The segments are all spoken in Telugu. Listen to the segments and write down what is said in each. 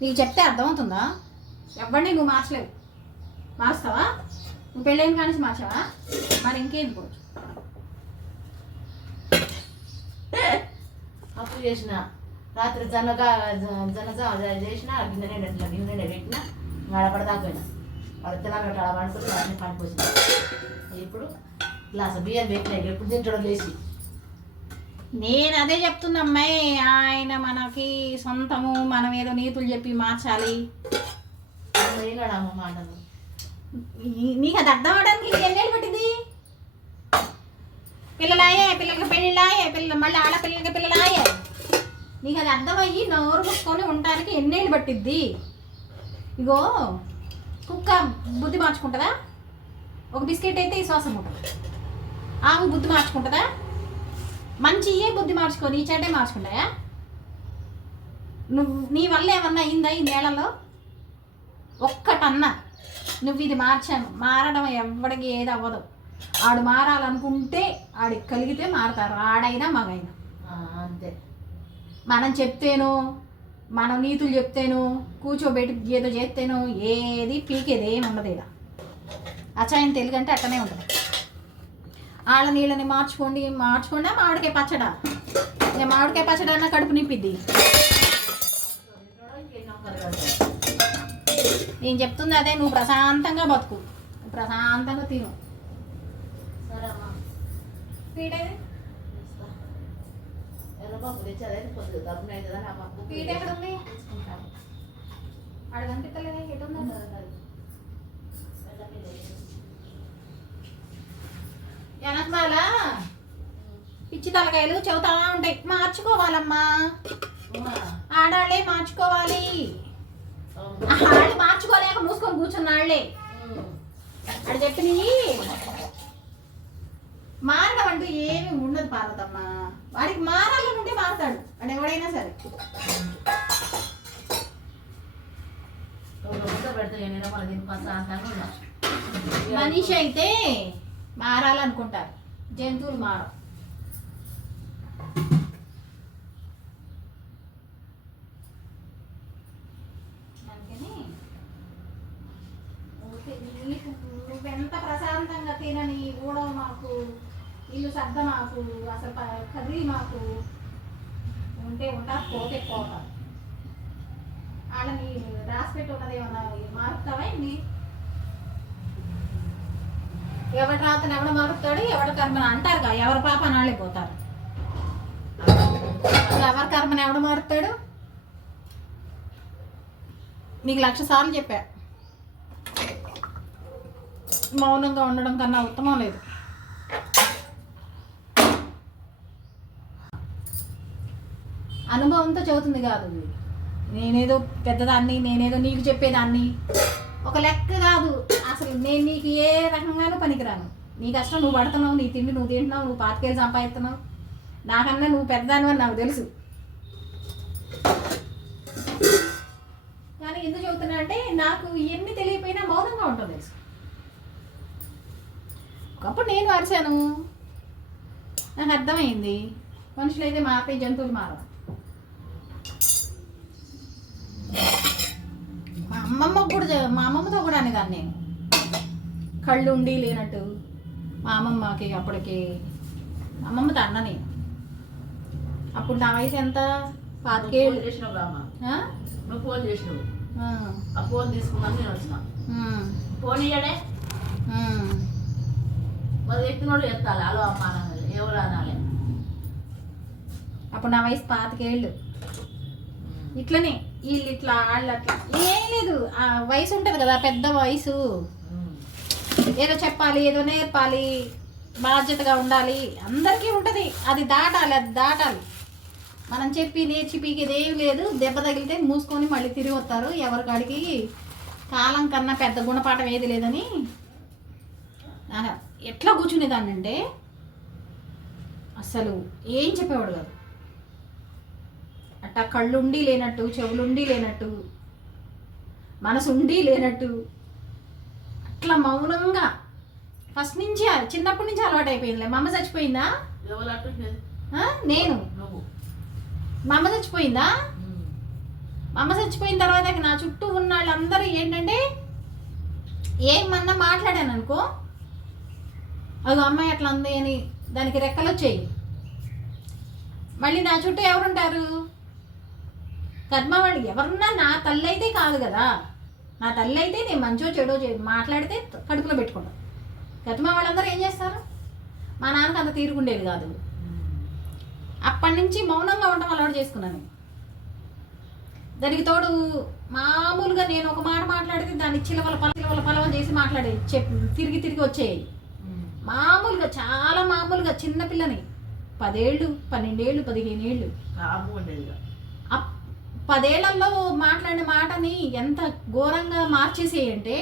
నీకు చెప్తే అర్థమవుతుందా? ఎవరిని నువ్వు మార్చలేవు. మారుస్తావా? నువ్వు పెళ్ళైన కానీ మార్చావా? మరి ఇంకేం పోవచ్చు. అప్పు చేసిన రాత్రి జనగా చేసిన గిన్నె పెట్టిన గడపడదాకపోయినా వాడు తెలంగాణ అలా పడుతుంది వాటిని పడిపోసిన. ఇప్పుడు గ్లాసు బియ్యం పెట్టినాయి ఎప్పుడు తింటాడో లేచి. నేను అదే చెప్తున్నా అమ్మాయి, ఆయన మనకి సొంతము, మనం ఏదో నీతులు చెప్పి మార్చాలి. వినడమ్మ మాటలు. నీకు అది అర్థం అవడానికి ఎన్నేళ్ళు పట్టింది? పిల్లలాయే, పిల్లలకి పెళ్ళిళ్ళాయే, మళ్ళీ ఆడపిల్లలకి పిల్లలాయే. నీకు అది అర్థమయ్యి నోరు మూసుకొని ఉండడానికి ఎన్నేళ్ళు పట్టిద్ది? ఇగో కుక్క బుద్ధి మార్చుకుంటుందా? ఒక బిస్కెట్ అయితే విశ్వాసం ఉంటుంది. ఆమె బుద్ధి మార్చుకుంటుందా? మంచి ఏ బుద్ధి మార్చుకొని చెడ్డే మార్చుకుంటాయా? నీ వల్ల ఏమన్నా అయిందా ఈ నేలలో? ఒక్కటన్నా నువ్వు ఇది మార్చాను, మారడం ఎవడికి ఏది అవ్వదు. ఆడు మారాలనుకుంటే ఆడికి కలిగితే మారతారు, ఆడైనా మగైనా. అంతే. మనం చెప్తేనో, మనం నీతులు చెప్తేనో, కూర్చోబెట్టి ఏదో చేస్తేనో ఏది పీకేది ఏమి ఉండదు. ఇలా అచాయం తెలుగంటే అట్టనే ఉంటుంది. ఆళ్ళ నీళ్ళని మార్చుకోండి మామిడికాయ పచ్చడా. ఇక మామిడికాయ పచ్చడి అన్న కడుపు నింపిద్ది. నేను చెప్తుంది అదే, నువ్వు ప్రశాంతంగా బతుకు, ప్రశాంతంగా తిను. ఎక్కడ ఉంది? ఆడ కనిపిస్తలేదే, ఎటు ఉంది? వెనకమాల పిచ్చి తలకాయలు చెబుతా ఉంటాయి. మార్చుకోవాలమ్మా, ఆడాళ్ళే మార్చుకోవాలి. ఆళ్ళు మార్చుకోలేక మూసుకొని కూర్చున్నాళ్లే. అక్కడ చెప్పిన మారడం అంటూ ఏమి ఉండదు పార్వతమ్మ. వాడికి మారాలని ఉంటే మారతాడు, వాడు ఎవడైనా సరే. మనిషి అయితే మారాలనుకుంటారు, జంతువులు మారవు. అందుకని నువ్వెంత ప్రశాంతంగా తినని కూడా మాకు ఇల్లు శబ్ద మాకు అసలు కదిలి మాకు ఉంటే ఉంటారు, పోతే పోతారు. వాళ్ళని రాసిపెట్టి ఉన్నది ఏమన్నా మారుతావా? ఇన్ని ఎవరి రాతను ఎవడ మారుతాడు, ఎవరి కర్మని అంటారుగా, ఎవరి పాపని వాళ్ళే పోతారు. ఎవరి కర్మని ఎవడ మారుతాడు? నీకు 1,00,000 సార్లు చెప్పా, మౌనంగా ఉండడం కన్నా ఉత్తమం లేదు. అనుభవంతో చదువుతుంది కాదు. నేనేదో పెద్దదాన్ని, నేనేదో నీకు చెప్పేదాన్ని ఒక లెక్క కాదు. అసలు నేను నీకు ఏ రకంగానూ పనికిరాను. నీ కష్టం నువ్వు పడుతున్నావు, నీ తిండి నువ్వు తింటున్నావు, నువ్వు పాతికేళ్ళు సంపాదిస్తున్నావు. నాకన్నా నువ్వు పెద్దదాని అని నాకు తెలుసు. కానీ ఎందుకు చెబుతున్నా అంటే, నాకు ఎన్ని తెలియపోయినా మౌనంగా ఉంటుంది తెలుసు. ఒకప్పుడు నేను అరిశాను, నాకు అర్థమైంది. మనుషులైతే మారితే జంతువులు మారవు. మా అమ్మమ్మతో కూడా అనేదాన్ని నేను, కళ్ళు ఉండి లేనట్టు. మా అమ్మమ్మకి అప్పటికి అమ్మమ్మతో అన్న నేను. అప్పుడు నా వయసు ఎంత? 25 ఏళ్ళు. నువ్వు ఫోన్ చేసినావు, ఆ ఫోన్ తీసుకున్నాను నేను వచ్చిన. ఫోన్ ఇయ్యడే మరి ఎత్తినోడు ఎత్తాలి. అలో అమ్మ అనాలి, ఎవరు అనాలి. అప్పుడు నా వయసు 25 ఏళ్ళు. ఇట్లనే వీళ్ళు ఇట్లా వాళ్ళు అట్లా ఏం లేదు. ఆ వయసు ఉంటుంది కదా, పెద్ద వయసు. ఏదో చెప్పాలి, ఏదో నేర్పాలి, బాధ్యతగా ఉండాలి, అందరికీ ఉంటుంది. అది దాటాలి. మనం చెప్పి నేర్చి పీకేది ఏమి లేదు. దెబ్బ తగిలితే మూసుకొని మళ్ళీ తిరిగి వస్తారు. ఎవరికాడికి కాలం కన్నా పెద్ద గుణపాఠం ఏది లేదని ఎట్లా కూర్చునేదాన్ని అంటే, అసలు ఏం చెప్పేవాడు కాదు. అట్టా కళ్ళుండి లేనట్టు, చెవులుండి లేనట్టు, మనసుండి లేనట్టు, అట్లా మౌనంగా ఫస్ట్ నుంచి చిన్నప్పటి నుంచి అలవాటు అయిపోయిందిలే. మా అమ్మ చచ్చిపోయిందా? నేను. మా అమ్మ చచ్చిపోయిందా? అమ్మ చచ్చిపోయిన తర్వాత నా చుట్టూ ఉన్న వాళ్ళందరూ ఏంటంటే ఏమన్నా మాట్లాడాను అనుకో, అది అమ్మాయి అట్లా ఉంది అని దానికి రెక్కలు వచ్చాయి. మళ్ళీ నా చుట్టూ ఎవరుంటారు? కర్మ వాళ్ళు. ఎవరున్నా నా తల్లి అయితే కాదు కదా. నా తల్లి అయితే నేను మంచో చెడో మాట్లాడితే కడుపులో పెట్టుకుంటాను. కర్మ వాళ్ళందరూ ఏం చేస్తారు? మా నాన్నకి అంత తీరుకుండేది కాదు. అప్పటి నుంచి మౌనంగా ఉండటం అలవాటు చేసుకున్నాను. దానికి తోడు మామూలుగా నేను ఒక మాట మాట్లాడితే దాన్ని చిలవల పలవలు చేసి మాట్లాడేది, తిరిగి తిరిగి వచ్చేవి. మామూలుగా చాలా మామూలుగా చిన్నపిల్లని 10 ఏళ్ళు 12 ఏళ్ళు 15 ఏళ్ళు 10 ఏళ్లలో మాట్లాడిన మాటని ఎంత ఘోరంగా మార్చేసేయంటే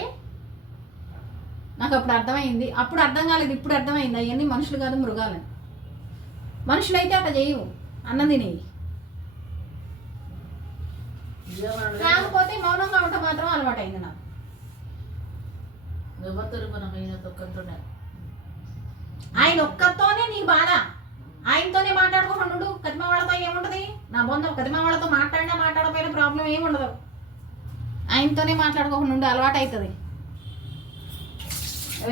నాకు అప్పుడు అర్థమైంది. అప్పుడు అర్థం కాలేదు, ఇప్పుడు అర్థమైంది. అవన్నీ మనుషులు కాదు మృగాలని. మనుషులైతే అట్లా చేయవు, అన్నం తినేవి. కాకపోతే మౌనంగా ఉంటే మాత్రం అలవాటు అయింది నాకు. ఆయన ఒక్కరితోనే నీ బాధ. ఆయనతోనే మాట్లాడుకోకుండా కతిమ వాళ్ళతో ఏముంటుంది? నా బొంద కతిమ వాళ్ళతో మాట్లాడకపోయినా ప్రాబ్లం ఏముండదు. ఆయనతోనే మాట్లాడుకోకుండా అలవాటు అవుతుంది.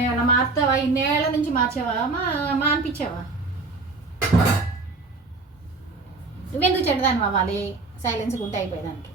ఏమన్నా మార్తావా? ఇన్నేళ్ల నుంచి మార్చావా? మానిపించావా? నువ్వెందుకు చెడ్డదాన్ని అవ్వాలి? సైలెన్స్గా ఉంటే అయిపోయేదానికి.